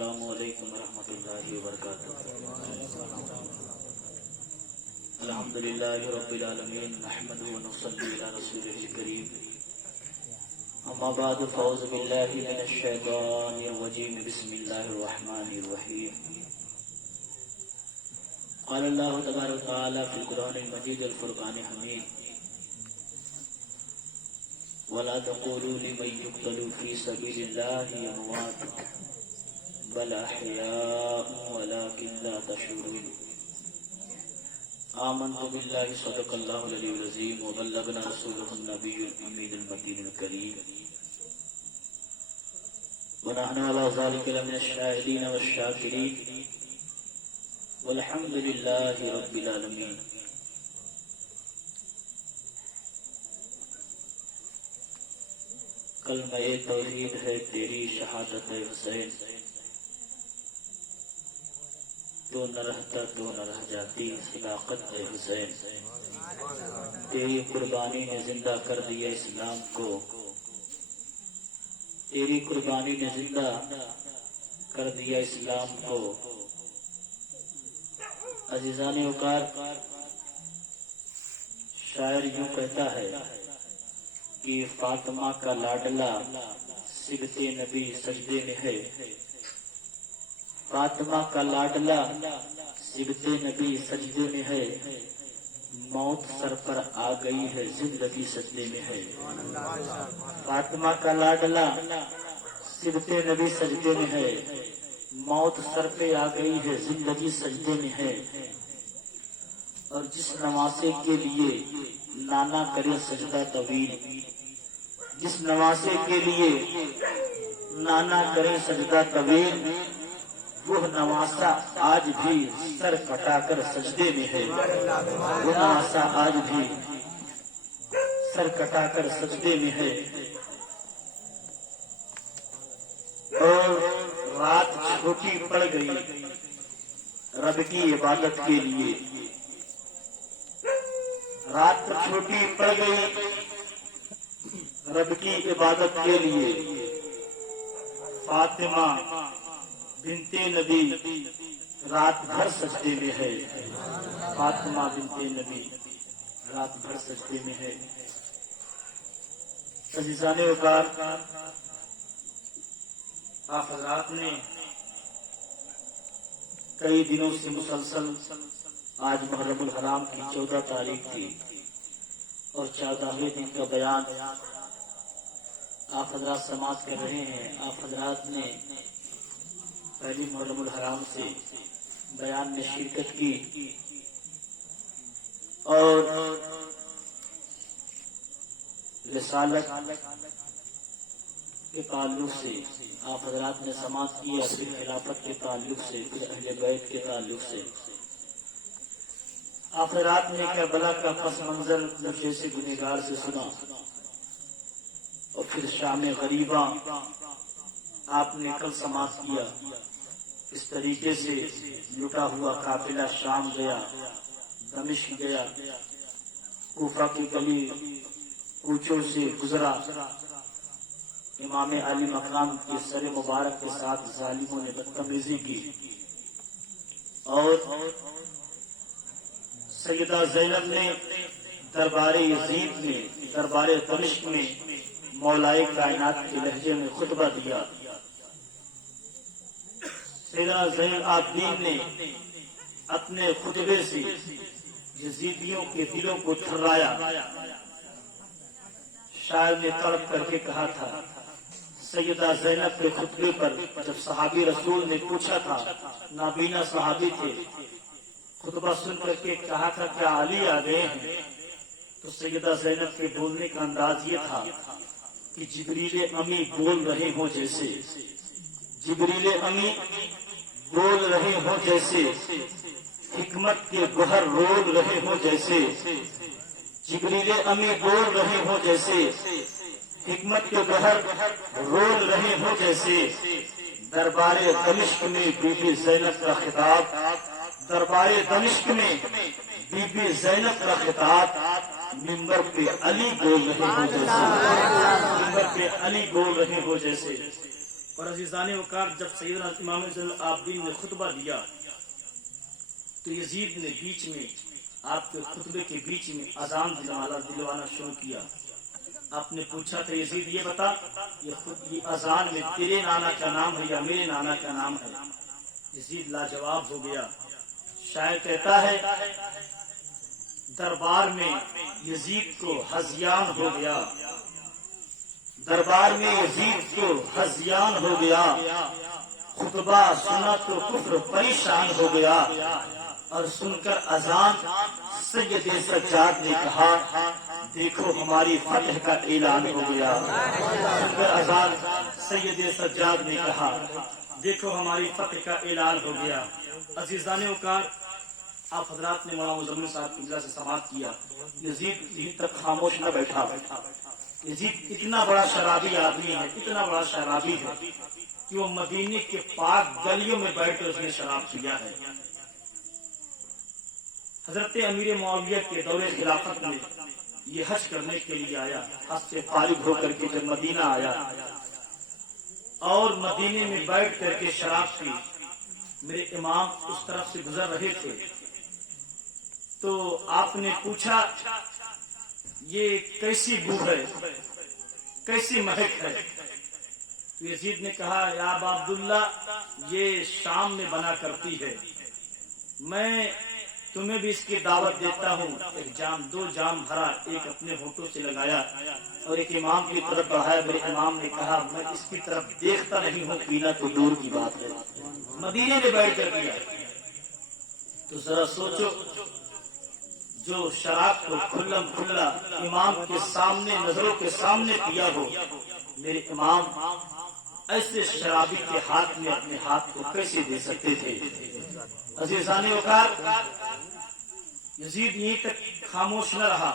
السلام علیکم ورحمۃ اللہ وبرکاتہ۔ الحمد للہ رب العالمین، نحمدہ ونصلی علی رسولہ الکریم، اما بعد فاعوذ باللہ من الشیطان الرجیم، بسم اللہ الرحمن الرحیم۔ قال اللہ تبارک وتعالی فی القرآن المجید الفرقان حمید، ولا تقولوا لمن يقتل في سبيل الله اموات بل احياء ولكن لا تشعرون۔ آمنت بالله صدق الله العلي العظيم وبلغنا رسوله النبي الأمين المكين الكريم، ونحن على ذلك لمن الشاهدين والشاكرين، والحمد لله رب العالمين۔ کلمہ توحید ہے تیری شہادت حسین، تو نہ رہتا تو نہ رہ جاتی صداقت حسین، تیری قربانی نے زندہ کر دیا اسلام کو، تیری قربانی نے زندہ کر دیا اسلام کو۔ عزیزان وقار، شاعر یوں کہتا ہے کہ فاطمہ کا لاڈلا صبت نبی سجدے میں ہے، فاطمہ کا لاڈلا صبت نبی سجدے میں ہے، موت سر پر آ گئی ہے زندگی سجدے میں ہے۔ فاطمہ کا لاڈلا صبت نبی سجدے میں ہے، موت سر پہ آ گئی ہے زندگی سجدے میں ہے۔ اور جس نواسے کے لیے نانا کرے سجدہ طویل، جس نواسے کے لیے نانا کرے سجدہ طویل، وہ نواسا آج بھی سر کٹا کر سجدے میں ہے، وہ نواسا آج بھی سر کٹا کر سجدے میں ہے۔ اور رات چھوٹی پڑ گئی رب کی عبادت کے لیے، رات چھوٹی پڑ گئی رب کی عبادت کے لیے۔ فاطمہ بنت نبی رات بھر سجدے میں ہے، فاطمہ بنت نبی رات بھر سجدے میں ہے۔ عزیزان وقار، آپ حضرات نے کئی دنوں سے مسلسل، آج محرم الحرام کی 14 تاریخ تھی اور 14ویں دن کا بیان آپ حضرات سماعت کر رہے ہیں۔ آپ حضرات نے پہلی محرم الحرام سے بیان میں شرکت کی اور رسالت کے تعلق سے آپ حضرات نے سماعت کیا، پھر خلافت کے تعلق سے، پھر اہل بیت کے تعلق سے۔ آپ حضرات نے کربلا کا پس منظر مجھے سے گنہگار سے سنا، اور پھر شام غریبہ آپ نے کل سماعت کیا۔ اس طریقے سے لٹا ہوا قافلہ شام گیا، دمشق گیا، کوفہ کی گلی کوچوں سے گزرا، امام علی مقام کے سر مبارک کے ساتھ ظالموں نے بدتمیزی کی، اور سیدہ زینب نے دربار یزید میں، دربار دمشق میں مولائے کائنات کے لہجے میں خطبہ دیا۔ سیدنا زین العابدین نے اپنے خطبے سے یزیدیوں کے دلوں کو تھرایا۔ شاعر نے تڑپ کر کے کہا تھا، سیدہ زینب کے خطبے پر جب صحابی رسول نے پوچھا تھا، نابینا صحابی تھے، خطبہ سن کر کے کہا تھا کیا علی آ گئے ہیں؟ تو سیدہ زینب کے بولنے کا انداز یہ تھا کہ جبریل امی بول رہے ہوں جیسے، جبریل امی بول رہے ہوں جیسے، حکمت کے گوہر رول رہے ہوں جیسے، جبریل امی بول رہے ہوں جیسے، حکمت کے گوہر رول رہے ہوں جیسے۔ دربار دمشق میں بی بی زینب کا خطاب، دربار دمشق میں بی بی زینب کا خطاب، منبر پہ علی بول رہے ہو جیسے، منبر پہ علی بول رہے ہو جیسے۔ اور عزیزان وقار جب سیدنا امام زین العابدین نے خطبہ دیا تو یزید نے بیچ میں آپ کے خطبے کے بیچ میں اذان دلوانا شروع کیا. آپ نے پوچھا تھا یزید یہ بتا یہ اذان میں تیرے نانا کا نام ہے یا میرے نانا کا نام ہے؟ یزید لاجواب ہو گیا. شاعر کہتا ہے دربار میں یزید کو ہذیان ہو گیا، دربار میں یزید کو ہذیان ہو گیا، خطبہ سنا تو کفر پریشان ہو گیا. اور سن کر اذان سید سجاد نے کہا دیکھو ہماری فتح کا اعلان ہو گیا. سن کر اذان سید سجاد نے کہا دیکھو ہماری فتح کا اعلان ہو گیا. عزیزان وقار آپ حضرات نے مولانا مزمل صاحب کی وجہ سے سماعت کیا. یزید یہیں تک خاموش نہ بیٹھا. یزید اتنا بڑا شرابی آدمی ہے، اتنا بڑا شرابی ہے کہ وہ مدینے کے پاک گلیوں میں بیٹھ کر اس نے شراب پیا ہے. حضرت امیر معاویہ کے دور خلافت میں یہ حج کرنے کے لیے آیا، حج سے فارغ ہو کر کے جب مدینہ آیا اور مدینے میں بیٹھ کر کے شراب پی. میرے امام اس طرف سے گزر رہے تھے تو آپ نے پوچھا یہ کیسی بو ہے، کیسی مہک ہے؟ تو یزید نے کہا یا ابا عبداللہ یہ شام میں بنا کرتی ہے، میں تمہیں بھی اس کی دعوت دیتا ہوں. ایک جام دو جام بھرا، ایک اپنے ہونٹوں سے لگایا اور ایک امام کی طرف بڑھایا. میرے امام نے کہا میں اس کی طرف دیکھتا نہیں ہوں، پینا تو دور کی بات ہے. مدینے میں بیٹھ کر پیا. تو ذرا سوچو جو شراب کو کھلم کھلا امام کے سامنے نظروں کے سامنے پیا ہو، میرے امام ایسے شرابی کے ہاتھ میں اپنے ہاتھ کو کیسے دے سکتے تھے؟ عزیزان وقار یزید یہیں تک خاموش نہ رہا.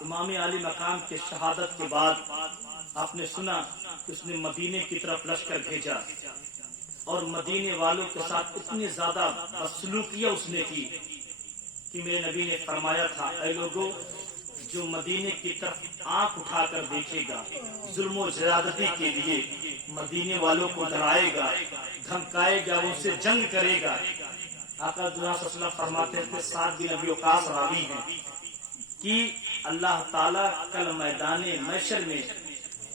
امام عالی مقام کے شہادت کے بعد آپ نے سنا کہ اس نے مدینے کی طرف لشکر بھیجا اور مدینے والوں کے ساتھ اتنی زیادہ بدسلوکیاں اس نے کی کہ میرے نبی نے فرمایا تھا اے لوگوں جو مدینے کی طرف آنکھ اٹھا کر دیکھے گا ظلم و زیادتی کے لیے مدینے والوں کو ڈرائے گا، دھمکائے گا، ان سے جنگ کرے گا. آقا صلی اللہ علیہ وسلم فرماتے ہیں سعد بن ابی وقاص راوی ہیں کہ اللہ تعالیٰ کل میدان محشر میں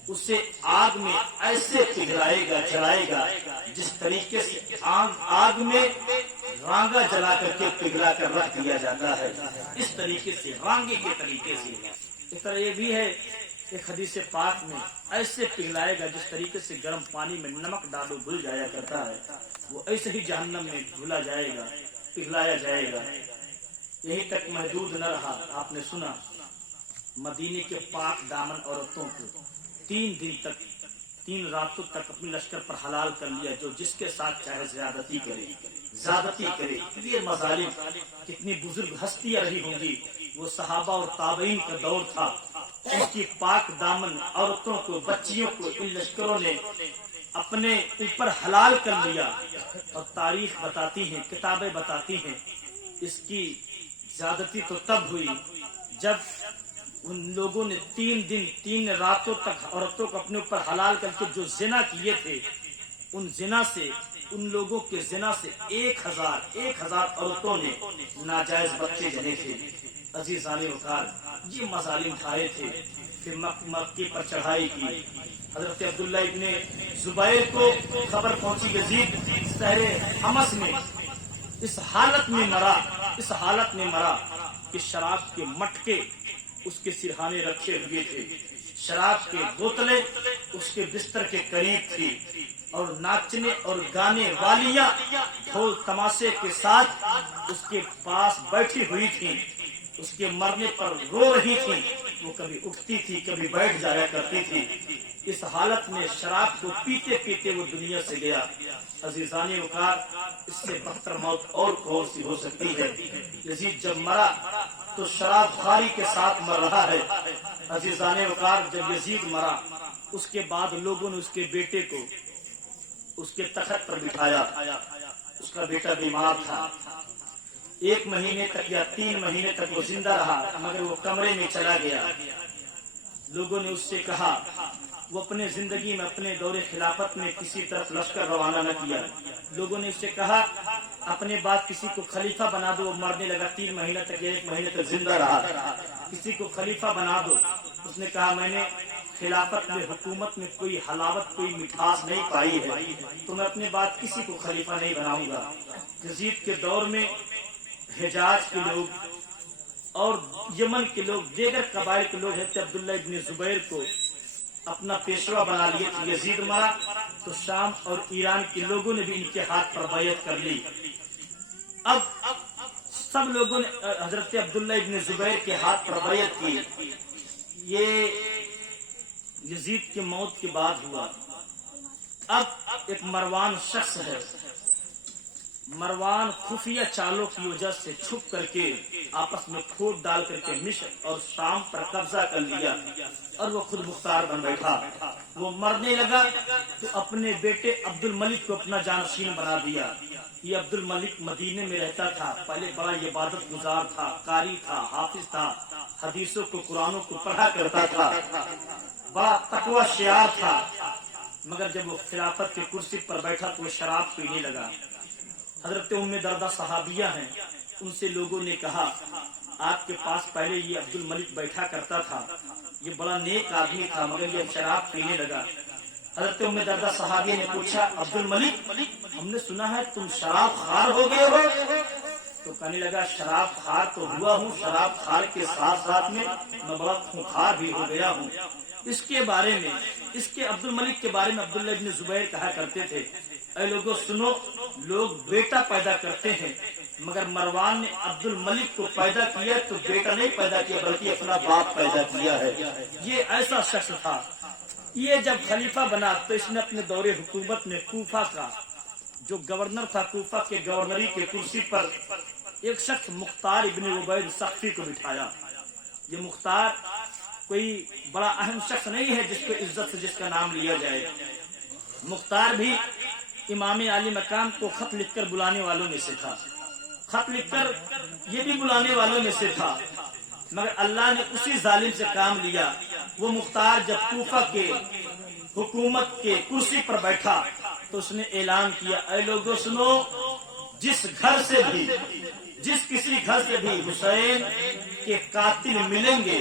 اسے آگ میں ایسے پگھلائے گا، جلائے گا جس طریقے سے آگ میں رانگا جلا کر کے پگھلا کر رکھ دیا جاتا ہے، اس طریقے سے رانگے کے طریقے سے. اس طرح یہ بھی ہے ایک حدیث پاک میں ایسے پگھلائے گا جس طریقے سے گرم پانی میں نمک ڈالو گھل جایا کرتا ہے، وہ ایسے ہی جہنم میں گھلا جائے گا، پگھلایا جائے گا. یہیں تک محدود نہ رہا. آپ نے سنا مدینے کے پاک دامن عورتوں کو 3 دن تک 3 راتوں تک اپنے لشکر پر حلال کر لیا، جو جس کے ساتھ چاہے زیادتی کرے. یہ مظالم کتنی بزرگ ہستیاں رہی ہوں گی. وہ صحابہ اور تابعین کا دور تھا. ان کی پاک دامن عورتوں کو، بچیوں کو ان لشکروں نے اپنے اوپر حلال کر لیا. اور تاریخ بتاتی ہے، کتابیں بتاتی ہیں اس کی زیادتی تو تب ہوئی جب ان لوگوں نے 3 دن 3 راتوں تک عورتوں کو اپنے اوپر حلال کر کے جو زنا کیے تھے، ان لوگوں کے زنا سے 1000 عورتوں نے ناجائز بچے جنے تھے. عزیزان وقار یہ مظالم کھائے تھے. پھر مکے پر چڑھائی کی. حضرت عبداللہ ابن زبیر کو خبر پہنچی یزید شہر حمص میں اس حالت میں مرا کہ شراب کے مٹکے اس کے سرہانے رکھے ہوئے تھے، شراب کے بوتلیں اس کے بستر کے قریب تھی اور ناچنے اور گانے والیاں ڈھول تماشے کے ساتھ اس کے پاس بیٹھی ہوئی تھی. اس کے مرنے پر رو رہی تھی. وہ کبھی اٹھتی تھی، کبھی بیٹھ جایا کرتی تھی. اس حالت میں شراب کو پیتے پیتے وہ دنیا سے گیا. عزیزان وقار اس سے بدتر موت اور کون سی ہو سکتی ہے؟ یزید جب مرا تو شراب خواری کے ساتھ مر رہا ہے. عزیزان وقار جب یزید مرا اس کے بعد لوگوں نے اس کے بیٹے کو اس کے تخت پر بٹھایا. اس کا بیٹا بیمار تھا. 1 مہینے تک یا 3 مہینے تک وہ زندہ رہا، مگر وہ کمرے میں چلا گیا. لوگوں نے اس سے کہا وہ اپنے زندگی میں اپنے دور خلافت میں کسی طرف لشکر روانہ نہ کیا. لوگوں نے اس سے کہا اپنے بعد کسی کو خلیفہ بنا دو. وہ مرنے لگا, 3 مہینے تک 1 مہینے تک زندہ رہا. کسی کو خلیفہ بنا دو. اس نے کہا میں نے خلافت میں حکومت میں کوئی حلاوت کوئی مٹھاس نہیں پائی ہے, تو میں اپنے بعد کسی کو خلیفہ نہیں بناؤں گا. یزید کے دور میں حجاز کے لوگ اور یمن کے لوگ دیگر قبائل کے لوگ حضرت عبداللہ ابن زبیر کو اپنا پیشوا بنا لیے تھے. یزید مرا تو شام اور ایران کے لوگوں نے بھی ان کے ہاتھ پر بیعت کر لی. اب سب لوگوں نے حضرت عبداللہ ابن زبیر کے ہاتھ پر بیعت کی. یہ یزید کی موت کے بعد ہوا. اب ایک مروان شخص ہے, مروان خفیہ چالوں کی وجہ سے چھپ کر کے آپس میں پھوٹ ڈال کر کے مصر اور شام پر قبضہ کر لیا اور وہ خود مختار بن بیٹھا. وہ مرنے لگا تو اپنے بیٹے عبد الملک کو اپنا جانشین بنا دیا. یہ عبد الملک مدینے میں رہتا تھا. پہلے بڑا عبادت گزار تھا, قاری تھا, حافظ تھا, حدیثوں کو قرآنوں کو پڑھا کرتا تھا, بڑا تقوی شعار تھا. مگر جب وہ خلافت کی کرسی پر بیٹھا تو وہ شراب پینے لگا. حضرت ام دردہ صحابیہ ہیں, ان سے لوگوں نے کہا آپ کے پاس پہلے یہ عبد الملک بیٹھا کرتا تھا, یہ بڑا نیک آدمی تھا, مگر یہ شراب پینے لگا. حضرت ام دردہ صحابیہ نے پوچھا عبد الملک ہم نے سنا ہے تم شراب خوار ہو گئے ہو. تو کہنے لگا شراب خوار تو ہوا ہوں, شراب خوار کے ساتھ ساتھ میں بڑا خونخوار بھی ہو گیا ہوں. اس کے بارے میں, اس کے عبد الملک کے بارے میں عبداللہ ابن زبیر کہا کرتے تھے اے لوگوں سنو, لوگ بیٹا پیدا کرتے ہیں مگر مروان نے عبد الملک کو پیدا کیا تو بیٹا نہیں پیدا کیا بلکہ اپنا باپ پیدا کیا ہے. یہ ایسا شخص تھا. یہ جب خلیفہ بنا تو اس نے اپنے دور حکومت میں کوفہ کا جو گورنر تھا, کوفہ کے گورنری کے کرسی پر ایک شخص مختار ابن عبید سقفی کو بٹھایا. یہ مختار کوئی بڑا اہم شخص نہیں ہے جس کو عزت سے جس کا نام لیا جائے. مختار بھی امام عالی مقام کو خط لکھ کر بلانے والوں میں سے تھا. خط لکھ کر یہ بھی بلانے والوں میں سے تھا, مگر اللہ نے اسی ظالم سے کام لیا. وہ مختار جب کوفہ کے حکومت کے کرسی پر بیٹھا تو اس نے اعلان کیا اے لوگوں سنو, جس گھر سے بھی جس کسی گھر سے بھی حسین کے قاتل ملیں گے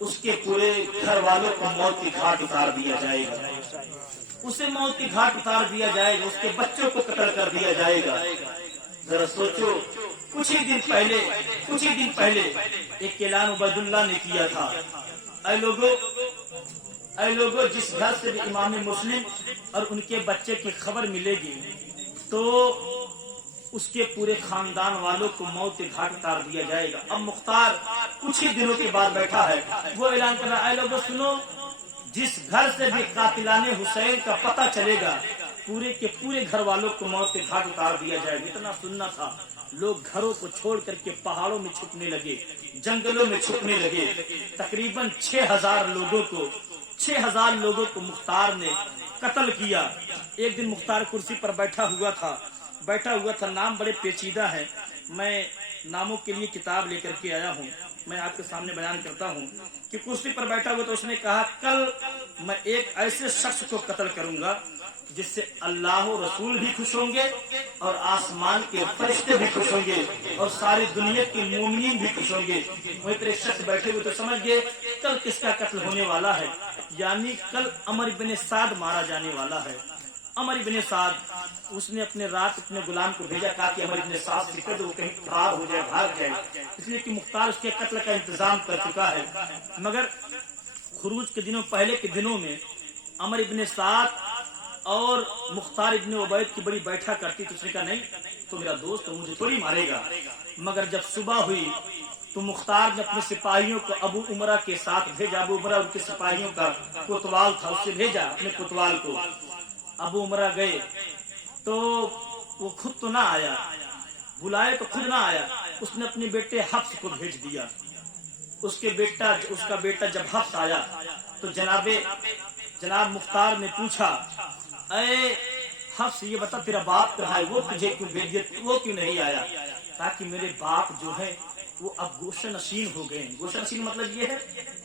اس کے پورے گھر والوں کو موت کی گھاٹ اتار دیا جائے گا, اسے موت کی گھاٹ اتار دیا جائے گا, اس کے بچوں کو قتل کر دیا جائے گا. ذرا سوچو, کچھ ہی دن پہلے ایک اعلان عبید اللہ نے کیا تھا اے لوگوں جس گھر سے بھی امام مسلم اور ان کے بچے کی خبر ملے گی تو اس کے پورے خاندان والوں کو موت کے گھاٹ اتار دیا جائے گا. اب مختار کچھ ہی دنوں کے بعد بیٹھا ہے, وہ اعلان کر رہا ہے اے لوگوں سنو, جس گھر سے بھی قاتلان حسین کا پتہ چلے گا پورے کے پورے گھر والوں کو موت کے گھاٹ اتار دیا جائے گا. اتنا سننا تھا. لوگ گھروں کو چھوڑ کر کے پہاڑوں میں چھپنے لگے, جنگلوں میں چھپنے لگے. تقریباً 6,000 لوگوں کو مختار نے قتل کیا. ایک دن مختار کرسی پر بیٹھا ہوا تھا. نام بڑے پیچیدہ ہیں, میں ناموں کے لیے کتاب لے کر کے آیا ہوں, میں آپ کے سامنے بیان کرتا ہوں کہ کرسی پر بیٹھا ہوا تو اس نے کہا کل میں ایک ایسے شخص کو قتل کروں گا جس سے اللہ و رسول بھی خوش ہوں گے اور آسمان کے فرشتے بھی خوش ہوں گے اور ساری دنیا کے مومنین بھی خوش ہوں گے. وہ اتنے شخص بیٹھے ہوئے تو سمجھ گئے کل کس کا قتل ہونے والا ہے, یعنی کل عمر بن سعد مارا جانے والا ہے. عمر بن سعد, اس نے اپنے رات اپنے غلام کو بھیجا کہا کہ عمر بن سعد سے کہہ دو وہ کہیں فرار ہو جائے, بھاگ جائے, اس لیے کہ مختار اس کے قتل کا انتظام کر چکا ہے. مگر خروج کے دنوں پہلے کے دنوں میں عمر بن سعد اور مختار ابن عبید کی بڑی بیٹھا کرتی تو اس نے کہا نہیں تو میرا دوست مجھے تھوڑی مارے گا. مگر جب صبح ہوئی تو مختار نے اپنے سپاہیوں کو ابو عمرہ کے ساتھ بھیجا. ابو عمرہ ان کے سپاہیوں کا کوتوال تھا, اس سے بھیجا اپنے کوتوال کو. ابو عمرہ گئے تو وہ خود تو نہ آیا, بلائے تو خود نہ آیا. اس نے اپنے بیٹے حفص کو بھیج دیا. اس کا بیٹا جب حفص آیا تو جناب مختار نے پوچھا اے حفص یہ بتا تیرا باپ کہاں ہے, وہ تجھے کیوں بھیج دیا, وہ کیوں نہیں آیا؟ تاکہ میرے باپ جو ہے وہ اب گوشہ نشین ہو گئے. گوشہ نشین مطلب یہ ہے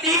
3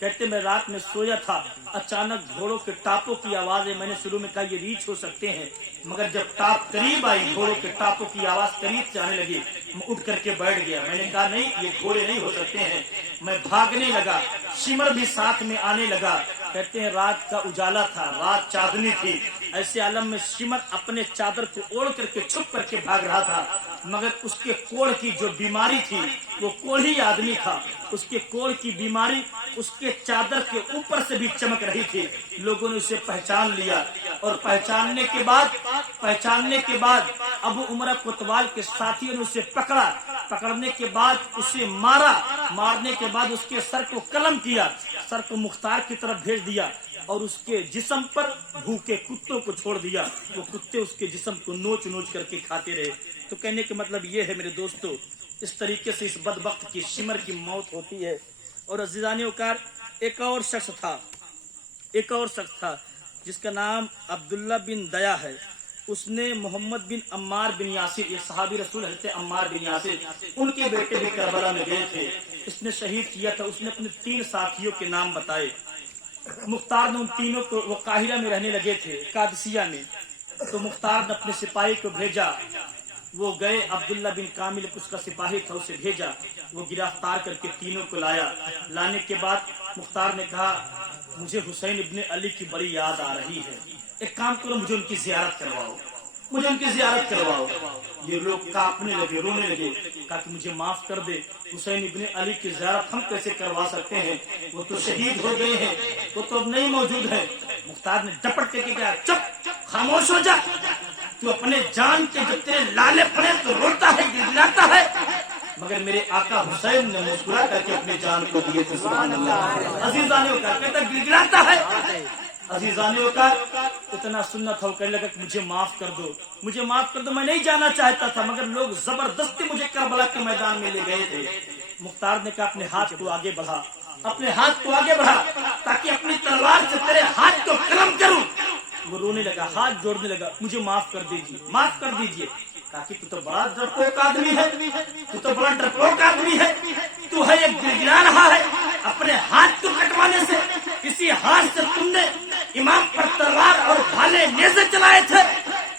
کہتے میں رات میں سویا تھا, اچانک گھوڑوں کے ٹاپوں کی آواز ہے. میں نے شروع میں کہا یہ ریچھ ہو سکتے ہیں, مگر جب ٹاپ قریب آئی, گھوڑوں کے ٹاپوں کی آواز قریب سے آنے لگی, میں اٹھ کر کے بیٹھ گیا. میں نے کہا نہیں, یہ گھوڑے نہیں ہو سکتے ہیں. میں بھاگنے لگا, شمر بھی ساتھ میں آنے لگا. کہتے ہیں رات کا اجالا تھا, رات چاندنی تھی. ایسے عالم میں شمر اپنے چادر کو اوڑھ کر کے چھپ کر کے بھاگ رہا تھا, مگر اس کے کوڑ کی جو بیماری تھی وہ کوڑھی آدمی تھا. اس کے کوڑ کی بیماری اس کے چادر کے اوپر سے بھی چمک رہی تھی. لوگوں نے اسے پہچان لیا, اور پہچاننے کے بعد ابو عمرہ کوتوال کے ساتھیوں نے اسے پکڑا. پکڑنے کے بعد اسے مارا. مارنے کے بعد اس کے سر کو قلم کیا, سر کو مختار کی طرف بھیج دیا, اور اس کے جسم پر بھوکے کتوں کو چھوڑ دیا. وہ کتے اس کے جسم کو نوچ نوچ کر کے کھاتے رہے. تو کہنے کا مطلب یہ ہے میرے دوستو, اس طریقے سے اس بدبخت کی شمر کی موت ہوتی ہے. اور عزیزان وقار, ایک اور شخص تھا جس کا نام عبداللہ بن دیا ہے. اس نے محمد بن عمار بن یاسر, یہ صحابی رسول حضرت عمار بن یاسر, ان کے بیٹے بھی کربلا میں گئے تھے. اس نے شہید کیا تھا. اس نے اپنے 3 ساتھیوں کے نام بتائے. مختار نے ان تینوں کو, وہ قاہرہ میں رہنے لگے تھے قادسیہ میں, تو مختار نے اپنے سپاہی کو بھیجا. وہ گئے, عبداللہ بن کامل اس کا سپاہی تھا, اسے بھیجا. وہ گرفتار کر کے تینوں کو لایا. لانے کے بعد مختار نے کہا مجھے حسین ابن علی کی بڑی یاد آ رہی ہے, ایک کام کرو, مجھے ان کی زیارت کرواؤ. یہ لوگ کانپنے لگے, رونے لگے. کہا کہ مجھے معاف کر دے, حسین ابن علی کی زیارت ہم کیسے کروا سکتے ہیں, وہ تو شہید ہو گئے ہیں, وہ تو اب نہیں موجود ہے. مختار نے ڈپٹ کے کہا چپ, خاموش ہو جا. تو اپنے جان کے جو تیرے لالے پڑے تو روتا ہے, گڑگڑاتا ہے, مگر میرے آقا حسین نے مسکرا کر کے اپنی جان کو دیے تھے. سبحان اللہ. عزیزان وقار, کہتا گڑگڑاتا ہے. عزیزان وقار, اتنا سننا تھا, وہ کہنے لگا کہ مجھے معاف کر دو. میں نہیں جانا چاہتا تھا, مگر لوگ زبردستی مجھے کربلا کے میدان میں لے گئے تھے. مختار نے کہا اپنے ہاتھ کو آگے بڑھا, تاکہ اپنی تلوار سے تیرے ہاتھ کو قلم کروں. وہ رونے لگا, ہاتھ جوڑنے لگا, مجھے معاف کر دیجیے. کہا کہ تو بڑا ڈرپوک آدمی ہے, تو ہے ایک گڑگڑا رہا ہے. اپنے ہاتھ کو کٹوانے سے, اسی ہاتھ سے تم نے امام پر تلوار اور بھالے نیزے چلائے تھے,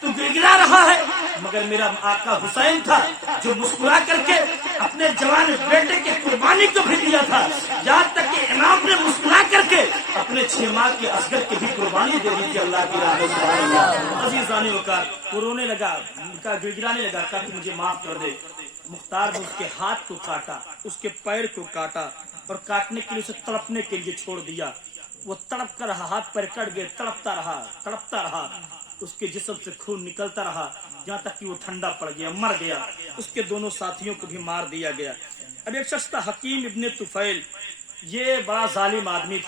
تو گڑگڑا رہا ہے. مگر میرا آقا حسین تھا جو مسکرا کر کے اپنے جوان بیٹے کے قربانی کو بھی دیا تھا. یہاں تک کہ امام نے مسکرا کر کے اپنے 6 ماہ کے اصغر کی بھی قربانی دے دی تھی اللہ کی راہ میں. سبحان اللہ. عزیزان وقار, وہ رونے لگا, گڑگڑانے لگا, کہا کہ مجھے معاف کر دے. مختار نے اس کے ہاتھ کو کاٹا, اس کے پیر کو کاٹا, اور کاٹنے کے لیے اسے تڑپنے کے لیے چھوڑ دیا. وہ تڑپ کر رہا, ہاتھ پیر کٹ گئے, تڑپتا رہا. اس کے جسم سے خون نکلتا رہا, یہاں تک کہ وہ ٹھنڈا پڑ گیا, مر گیا. اس کے دونوں ساتھیوں کو بھی مار دیا گیا. اب ایک شخص تھا حکیم ابن طفیل, یہ بڑا ظالم آدمی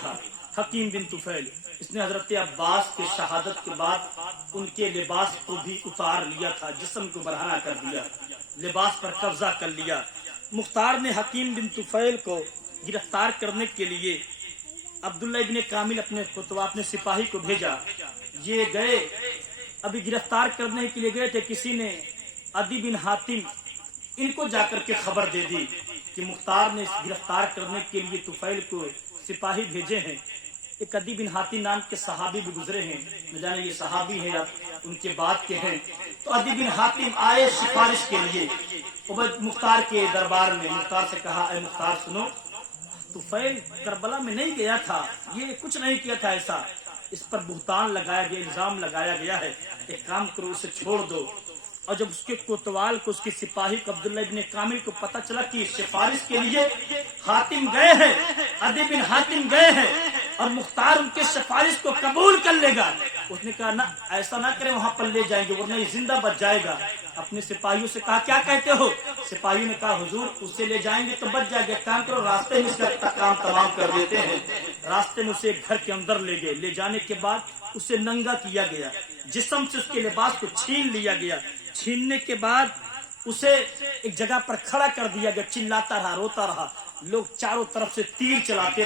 تھا. حکیم بن طفیل, اس نے حضرت عباس کے شہادت کے بعد ان کے لباس کو بھی اتار لیا تھا, جسم کو برہنہ کر دیا, لباس پر قبضہ کر لیا. مختار نے حکیم بن طفیل کو گرفتار کرنے کے لیے عبداللہ ابن کامل اپنے سپاہی کو بھیجا. یہ گئے, ابھی گرفتار کرنے کے لیے گئے تھے. کسی نے عدی بن حاتم ان کو جا کر کے خبر دے دی کہ مختار نے گرفتار کرنے کے لیے طفیل کو سپاہی بھیجے ہیں. ایک عدی بن حاتم نام کے صحابی بھی گزرے ہیں, نہ جانے یہ صحابی ہیں یا ان کے بعد کے ہیں. تو عدی بن حاتم آئے سفارش کے لیے مختار کے دربار میں. مختار سے کہا اے مختار سنو, طفیل کربلا میں نہیں گیا تھا, یہ کچھ نہیں کیا تھا ایسا, اس پر بہتان لگایا گیا, الزام لگایا گیا ہے, ایک کام کرو اسے چھوڑ دو. اور جب اس کے کوتوال کو, اس کے سپاہی کو, عبداللہ ابن کامل کو پتہ چلا کہ سفارش کے لیے حاتم گئے ہیں, عدی بن حاتم گئے ہیں, اور مختار ان کے سفارش کو قبول کر لے گا, اس نے کہا نہ, ایسا نہ کرے, وہاں پر لے جائیں گے ورنہ یہ زندہ بچ جائے گا. اپنے سپاہیوں سے کہا کیا کہتے ہو؟ سپاہیوں نے کہا حضور اسے لے جائیں گے تو بچ جائے گا, کام کرو راستے میں اس کا کام تمام کر دیتے ہیں. راستے میں اسے ایک گھر کے اندر لے گئے. لے جانے کے بعد اسے ننگا کیا گیا, جسم سے اس کے لباس کو چھین لیا گیا. چھیننے کے بعد اسے ایک جگہ پر کھڑا کر دیا گیا, چلاتا رہا, روتا رہا. لوگ چاروں طرف سے تیر چلاتے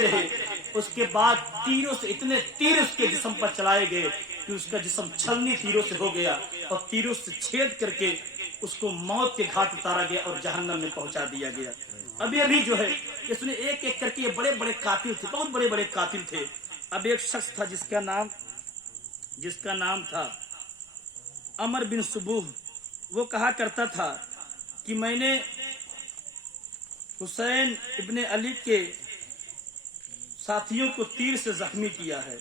رہے. اس کے بعد تیروں سے اتنے تیر اس کے جسم پر چلائے گئے کہ اس کا جسم چھلنی تیروں سے ہو گیا, اور تیروں سے چھید کر کے اس کو موت کے گھاٹ اتارا گیا اور جہنم میں پہنچا دیا گیا۔ ابھی ابھی جو ہے اس نے ایک ایک کر کے یہ بڑے بڑے قاتل تھے، بہت بڑے بڑے قاتل تھے۔ اب ایک شخص تھا جس کا نام تھا عمر بن صبوح، وہ کہا کرتا تھا کہ میں نے حسین ابن علی کے ساتھیوں کو تیر سے زخمی کیا ہے،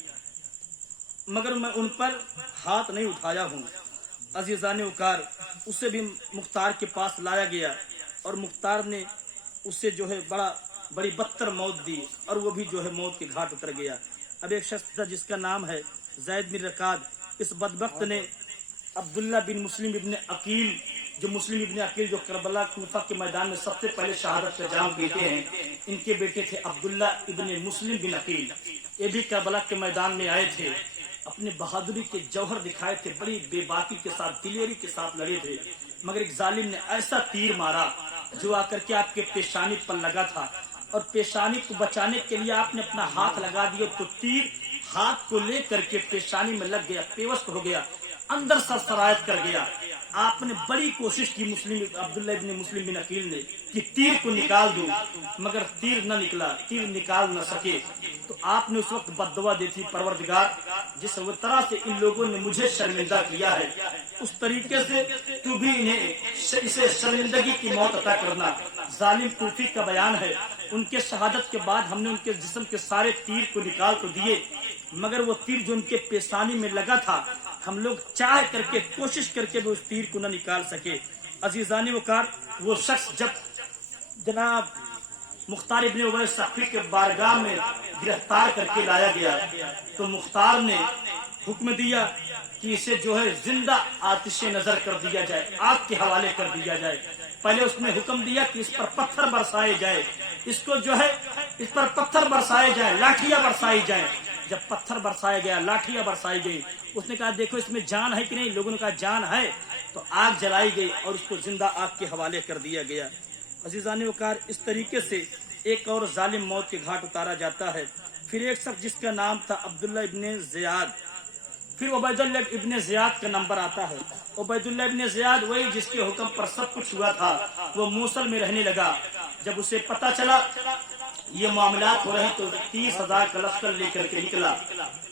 مگر میں ان پر ہاتھ نہیں اٹھایا ہوں۔ عزیزان وقار، اسے بھی مختار کے پاس لایا گیا اور مختار نے اسے جو ہے بڑی بدتر موت دی اور وہ بھی جو ہے موت کے گھاٹ اتر گیا۔ اب ایک شخص تھا جس کا نام ہے زید بن رقاد، اس بدبخت نے عبداللہ بن مسلم ابن عقیل جو کربلا کوفہ کے میدان میں سب سے پہلے شہادت کا جام پیتے ہیں، ان کے بیٹے تھے عبداللہ ابن مسلم بن عقیل۔ یہ بھی کربلا کے میدان میں آئے تھے، اپنے بہادری کے جوہر دکھائے تھے، بڑی بے باکی کے ساتھ دلیری کے ساتھ لڑے تھے، مگر ایک ظالم نے ایسا تیر مارا جو آ کر کے آپ کے پیشانی پر لگا تھا، اور پیشانی کو بچانے کے لیے آپ نے اپنا ہاتھ لگا دیا تو تیر ہاتھ کو لے کر کے پیشانی میں لگ گیا، پیوست ہو گیا، اندر سرسرایت کر گیا۔ آپ نے بڑی کوشش کی عبداللہ ابن مسلم بن عقیل نے کہ تیر کو نکال دوں، مگر تیر نہ نکلا، تیر نکال نہ سکے۔ تو آپ نے اس وقت بد دعا دی تھی، پروردگار جس طرح سے ان لوگوں نے مجھے شرمندہ کیا ہے، اس طریقے سے تو بھی انہیں اسے شرمندگی کی موت عطا کرنا۔ ظالم کوفی کا بیان ہے، ان کے شہادت کے بعد ہم نے ان کے جسم کے سارے تیر کو نکال تو دیے، مگر وہ تیر جو ان کے پیشانی میں لگا تھا ہم لوگ چاہ کر کے کوشش کر کے بھی اس تیر کو نہ نکال سکے۔ عزیزان وقار، وہ شخص جب جناب مختار ابن عبی ثقفی کے بارگاہ میں گرفتار کر کے لایا گیا تو مختار نے حکم دیا کہ اسے جو ہے زندہ آتش نظر کر دیا جائے، آگ کے حوالے کر دیا جائے۔ پہلے اس نے حکم دیا کہ اس پر پتھر برسائے جائے، اس کو جو ہے اس پر پتھر برسائے جائے، لاٹھیاں برسائی جائیں۔ جب پتھر برسایا گیا، لاٹھیاں برسائی گئی، اس نے کہا دیکھو اس میں جان ہے کہ نہیں، لوگوں نے کہا جان ہے، تو آگ جلائی گئی اور اس کو زندہ آگ کے حوالے کر دیا گیا۔ عزیزان وقار، اس طریقے سے ایک اور ظالم موت کے گھاٹ اتارا جاتا ہے۔ پھر ایک شخص جس کا نام تھا عبداللہ ابن زیاد، پھر عبید اللہ ابن زیاد کا نمبر آتا ہے۔ عبید اللہ ابن زیاد وہی جس کے حکم پر سب کچھ ہوا تھا، وہ موصل میں رہنے لگا۔ جب اسے پتا چلا یہ معاملات ہو رہے ہیں تو 30,000 کا لشکر لے کر کے نکلا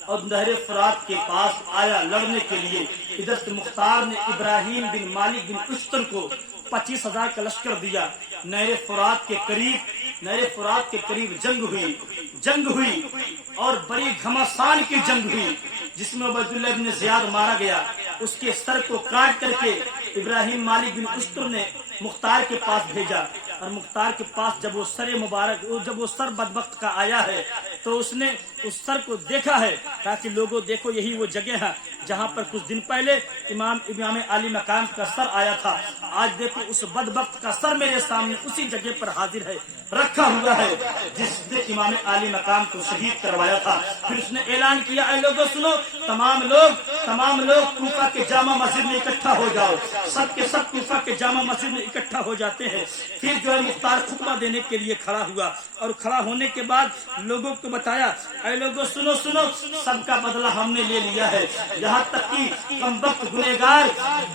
اور نہر فرات کے پاس آیا لڑنے کے لیے۔ ادھر سے مختار نے ابراہیم بن مالک بن اشتر کو 25,000 کا لشکر دیا۔ نہر فرات کے قریب جنگ ہوئی اور بڑی گھمسان کی جنگ ہوئی، جس میں عبیداللہ بن زیاد مارا گیا۔ اس کے سر کو کاٹ کر کے ابراہیم مالک بن اشتر نے مختار کے پاس بھیجا، اور مختار کے پاس جب وہ سر بدبخت کا آیا ہے تو اس نے اس سر کو دیکھا ہے، تاکہ لوگوں دیکھو یہی وہ جگہ ہے جہاں پر کچھ دن پہلے امام علی مقام کا سر آیا تھا۔ آج دیکھو اس بدبخت کا سر میرے سامنے اسی جگہ پر حاضر ہے، رکھا ہوا ہے جس نے امام علی مقام کو شہید کروایا تھا۔ پھر اس نے اعلان کیا، اے لوگوں سنو، تمام لوگ کوفہ کے جامع مسجد میں اکٹھا ہو جاؤ۔ سب کے سب کوفہ کے جامع مسجد میں اکٹھا ہو جاتے ہیں۔ پھر جو ہے مختار خطبہ دینے کے لیے کھڑا ہوا، اور کھڑا ہونے کے بعد لوگوں کو بتایا، اے لوگوں سنو، سب کا بدلہ ہم نے لے لیا ہے، یہاں تک کہ کمبخت گنہگار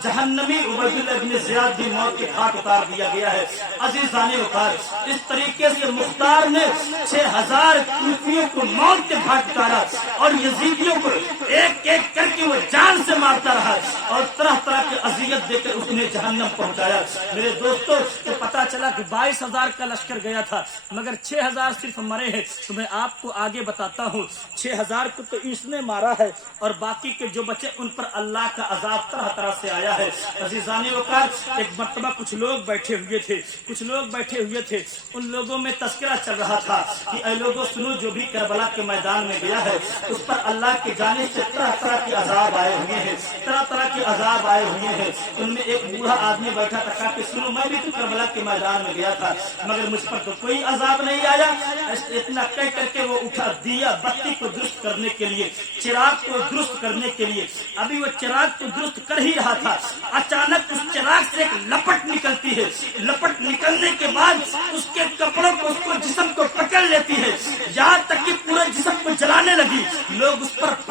جہنمی عبیداللہ بن زیاد بھی موت کے گھاٹ اتار دیا گیا ہے۔ عزیزان وقار، اس طریقے سے مختار نے 6,000 کوفیوں کو موت کے گھاٹ اتارا، اور یزیدیوں کو ایک ایک کر کے وہ جان سے مارتا رہا اور طرح طرح کی اذیت دے کر اس نے جہنم پہنچایا۔ میرے دوستوں، تو پتا چلا کہ 22,000 کا لشکر گیا تھا، مگر 6,000 صرف مرے ہیں۔ تو میں آپ کو آگے بتاتا ہوں، 6,000 کو تو اس نے مارا ہے، اور باقی کے جو بچے ان پر اللہ کا عذاب طرح طرح سے آیا ہے۔ عزیزان وقار، ایک مرتبہ کچھ لوگ بیٹھے ہوئے تھے، ان لوگوں میں تذکرہ چل رہا تھا کہ اے لوگوں سنو، جو بھی کربلا کے میدان میں گیا ہے اس پر اللہ کی جانب سے طرح طرح کے عذاب آئے ہوئے ہیں۔ ان میں ایک بوڑھا آدمی بیٹھا تھا، کہا کہ سنو، میں بھی تو کربلا کے میدان میں گیا تھا، مگر مجھ پر تو کوئی عذاب نہیں آیا۔ اتنا کہہ کر کے وہ اٹھا، دیا بتی کو درست کرنے کے لیے، چراغ کو درست کرنے کے لیے، ابھی وہ چراغ کو درست کر ہی رہا تھا، اچانک اس چراغ سے ایک لپٹ نکلتی ہے۔ لپٹ نکلنے کے بعد اس کے کپڑوں کو، اس کو جسم کو پکڑ لیتی ہے، یہاں تک کہ پورے جسم کو جلانے لگی۔ لوگ اس پر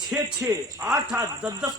6-6, 8-8, 10-10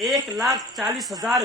1,40,000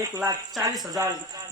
1,40,000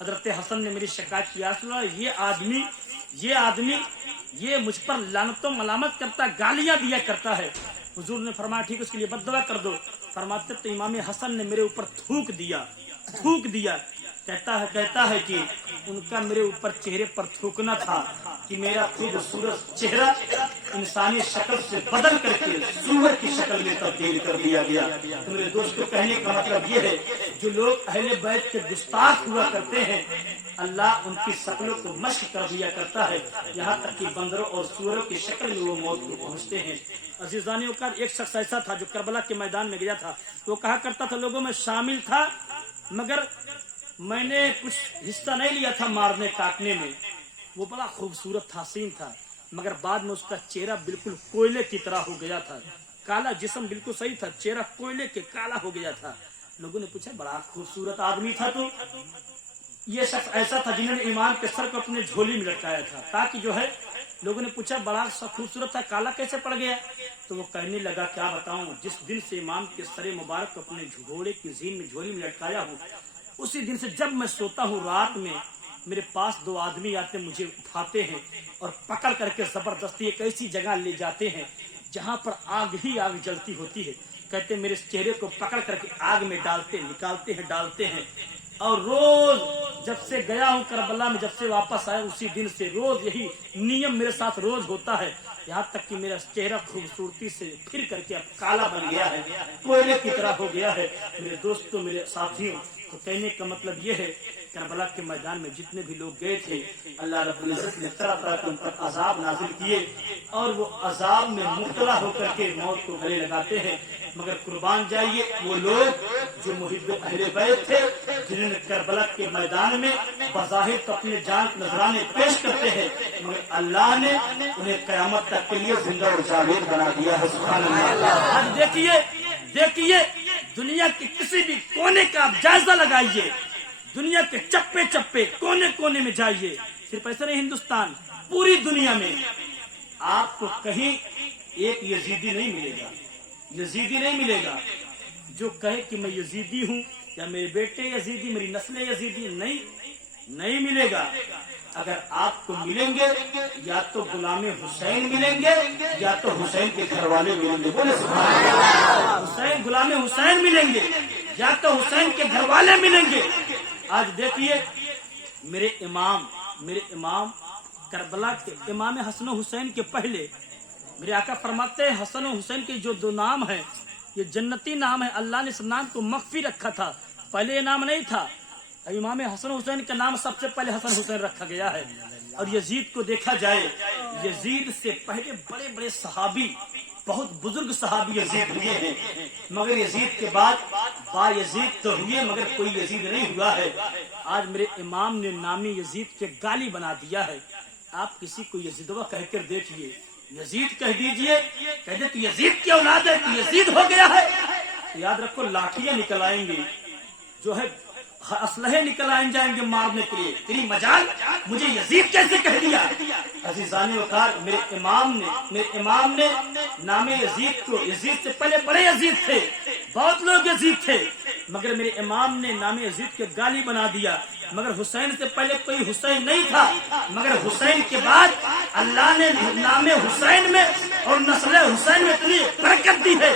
حضرت حسن نے میری شکایت کیا، یہ آدمی یہ مجھ پر لعنت و ملامت کرتا، گالیاں دیا کرتا ہے۔ حضور نے فرمایا ٹھیک اس کے لیے بد دعا کر دو۔ فرماتے تو امام حسن نے میرے اوپر تھوک دیا، کہتا ہے کہ ان کا میرے اوپر چہرے پر تھوکنا تھا کہ میرا خوبصورت چہرہ انسانی شکل سے بدل کر کے سور کی شکل میں تبدیل کر دیا گیا۔ تو میرے دوستو کہنے کا مطلب یہ ہے جو لوگ اہل بیت کے گستاخ ہوا کرتے ہیں اللہ ان کی شکلوں کو مشق کر دیا کرتا ہے، یہاں تک کہ بندروں اور سوروں کی شکل میں وہ موت کو پہنچتے ہیں۔ عزیزان اوقات ایک شخص ایسا تھا جو کربلا کے میدان میں گیا تھا، وہ کہا کرتا تھا لوگوں میں شامل تھا مگر میں نے کچھ حصہ نہیں لیا تھا مارنے کاٹنے میں۔ وہ بڑا خوبصورت تھا، حسین تھا، مگر بعد میں اس کا چہرہ بالکل کوئلے کی طرح ہو گیا تھا، کالا جسم بالکل صحیح تھا، چہرہ کوئلے کے کالا ہو گیا تھا۔ لوگوں نے پوچھا بڑا خوبصورت آدمی تھا تو یہ شخص ایسا تھا جنہوں نے ایمان کے سر کو اپنے جھولی میں لٹکایا تھا تاکہ جو ہے لوگوں نے پوچھا بڑا خوبصورت تھا، کالا کیسے پڑ گیا؟ تو وہ کہنے لگا کیا بتاؤں، جس دن سے امام کے سر مبارک کو اپنے گھوڑے کی زین میں جھولی میں لٹکایا ہوں اسی دن سے جب میں سوتا ہوں رات میں میرے پاس دو آدمی آتے مجھے اٹھاتے ہیں اور پکڑ کر کے زبردستی ایک ایسی جگہ لے جاتے ہیں جہاں پر آگ ہی آگ جلتی ہوتی ہے، کہتے میرے چہرے کو پکڑ کر کے آگ میں ڈالتے ہیں اور روز جب سے گیا ہوں کربلا میں، جب سے واپس آیا اسی دن سے روز یہی نیم میرے ساتھ روز ہوتا ہے، یہاں تک کہ میرا چہرہ خوبصورتی سے پھر کر کے اب کالا بن گیا ہے، کوئلے کی طرح ہو گیا ہے۔ میرے دوستوں، میرے ساتھیوں، تو کہنے کا مطلب یہ ہے کربلا کے میدان میں جتنے بھی لوگ گئے تھے اللہ رب العزت نے طرح طرح کے ان پر عذاب نازل کیے اور وہ عذاب میں مبتلا ہو کر کے موت کو گلے لگاتے ہیں، مگر قربان جائیے وہ لوگ جو محب اہل بیت تھے جنہوں نے کربلا کے میدان میں بظاہر تو اپنے جان نذرانے پیش کرتے ہیں مگر اللہ نے انہیں قیامت تک کے لیے زندہ اور جاوید بنا دیا ہے۔ سبحان اللہ۔ آج دیکھیے دنیا کے کسی بھی کونے کا آپ جائزہ لگائیے، دنیا کے چپے چپے کونے کونے میں جائیے، صرف ایسا نہیں ہندوستان، پوری دنیا میں آپ کو کہیں ایک یزیدی نہیں ملے گا جو کہے کہ میں یزیدی ہوں یا میرے بیٹے یزیدی، میری نسل یزیدی، نہیں ملے گا۔ اگر آپ کو ملیں گے یا تو غلام حسین ملیں گے یا تو حسین کے گھر والے ملیں گے، بولے سبحان اللہ۔ غلام حسین ملیں گے یا تو حسین کے گھر والے ملیں گے۔ آج دیکھیے میرے امام کربلا کے امام حسن و حسین کے پہلے میرے آقا فرماتے ہیں حسن و حسین کے جو دو نام ہیں یہ جنتی نام ہے، اللہ نے اس نام کو مخفی رکھا تھا، پہلے یہ نام نہیں تھا۔ امام حسن حسین کا نام سب سے پہلے حسن حسین رکھا گیا ہے۔ اور یزید کو دیکھا جائے، یزید سے پہلے بڑے بڑے صحابی، بہت بزرگ صحابی یزید ہوئے ہیں، مگر یزید کے بعد با یزید تو ہوئے مگر کوئی یزید نہیں ہوا ہے۔ آج میرے امام نے نامی یزید کے گالی بنا دیا ہے۔ آپ کسی کو یزیدوا کہہ کر دیکھیے، یزید کہہ دیجئے، کہہ دے تو یزید کی اولاد ہے، تو یزید ہو گیا ہے، یاد رکھو لاٹھیاں نکل آئیں گی، جو ہے اسلحے نکل آئیں جائیں گے مارنے کے لیے، تیری مجال مجھے یزید کیسے کہہ دیا؟ عزیزان وقار، میرے امام نے نام یزید کو، یزید سے پہلے بڑے یزید تھے، بہت لوگ یزید تھے، مگر میرے امام نے نام یزید کے گالی بنا دیا۔ مگر حسین سے پہلے کوئی حسین نہیں تھا، مگر حسین کے بعد اللہ نے نام حسین میں اور نسل حسین میں اتنی برکت دی ہے،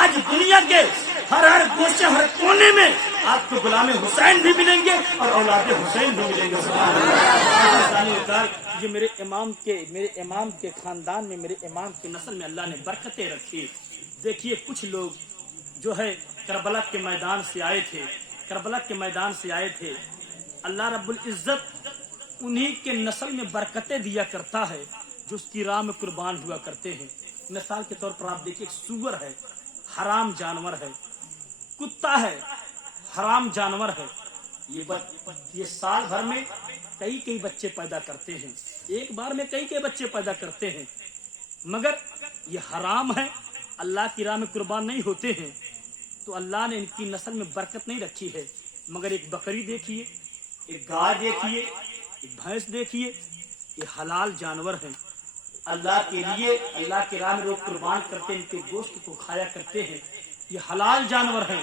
آج دنیا کے ہر گوشے ہر کونے میں آپ کو غلام حسین بھی ملیں گے اور اولاد حسین بھی ملیں گے۔ یہ میرے امام کے خاندان میں، میرے امام کی نسل میں اللہ نے برکتیں رکھی۔ دیکھیے کچھ لوگ جو ہے کربلا کے میدان سے آئے تھے، اللہ رب العزت انہی کے نسل میں برکتیں دیا کرتا ہے جو اس کی راہ میں قربان ہوا کرتے ہیں۔ مثال کے طور پر آپ دیکھیے ایک سور ہے، حرام جانور ہے، کتا ہے، حرام جانور ہے، یہ سال بھر میں کئی بچے پیدا کرتے ہیں، ایک بار میں کئی بچے پیدا کرتے ہیں، مگر یہ حرام ہے، اللہ کی راہ میں قربان نہیں ہوتے ہیں، تو اللہ نے ان کی نسل میں برکت نہیں رکھی ہے۔ مگر ایک بکری دیکھیے، ایک گائے دیکھیے، ایک بھینس دیکھیے، یہ حلال جانور ہیں، اللہ کے لیے اللہ کی راہ میں لوگ قربان کرتے ہیں، ان کے گوشت کو کھایا کرتے ہیں، یہ حلال جانور ہیں۔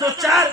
2-4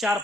4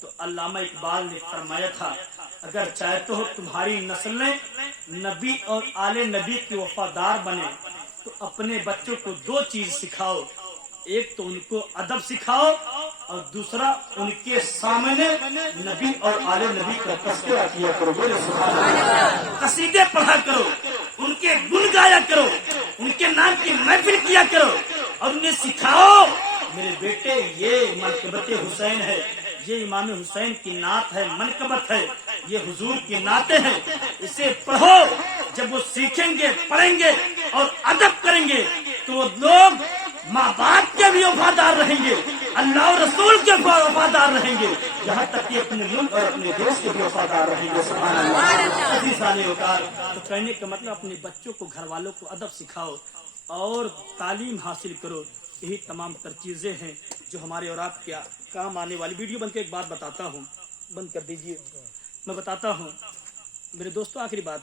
تو علامہ اقبال نے فرمایا تھا اگر چاہتے ہو تمہاری نسلیں نبی اور آل نبی کے وفادار بنے تو اپنے بچوں کو دو چیز سکھاؤ، ایک تو ان کو ادب سکھاؤ اور دوسرا ان کے سامنے نبی اور آل نبی کا تذکرہ کیا کرو، بولے سبحان اللہ، قصیدے پڑھا کرو، ان کے گن گایا کرو، ان کے نام کی محفل کیا کرو اور انہیں سکھاؤ میرے بیٹے یہ منقبت حسین ہے، یہ امام حسین کی نعت ہے، منقبت ہے، یہ حضور کی نعتیں ہیں، اسے پڑھو۔ جب وہ سیکھیں گے، پڑھیں گے اور ادب کریں گے تو وہ لوگ ماں باپ کے بھی وفادار رہیں گے، اللہ اور رسول کے وفادار رہیں گے، یہاں تک کہ اپنے ملک اور اپنے دیش کے بھی وفادار رہیں گے، سبحان اللہ۔ عزیزان وقار، تو کہنے کا مطلب اپنے بچوں کو، گھر والوں کو ادب سکھاؤ اور تعلیم حاصل کرو، یہی تمام تر چیزیں ہیں جو ہمارے اور آپ کے کام آنے والی۔ ویڈیو بن کے ایک بات بتاتا ہوں، بند کر دیجئے، میں بتاتا ہوں میرے دوستوں، آخری بات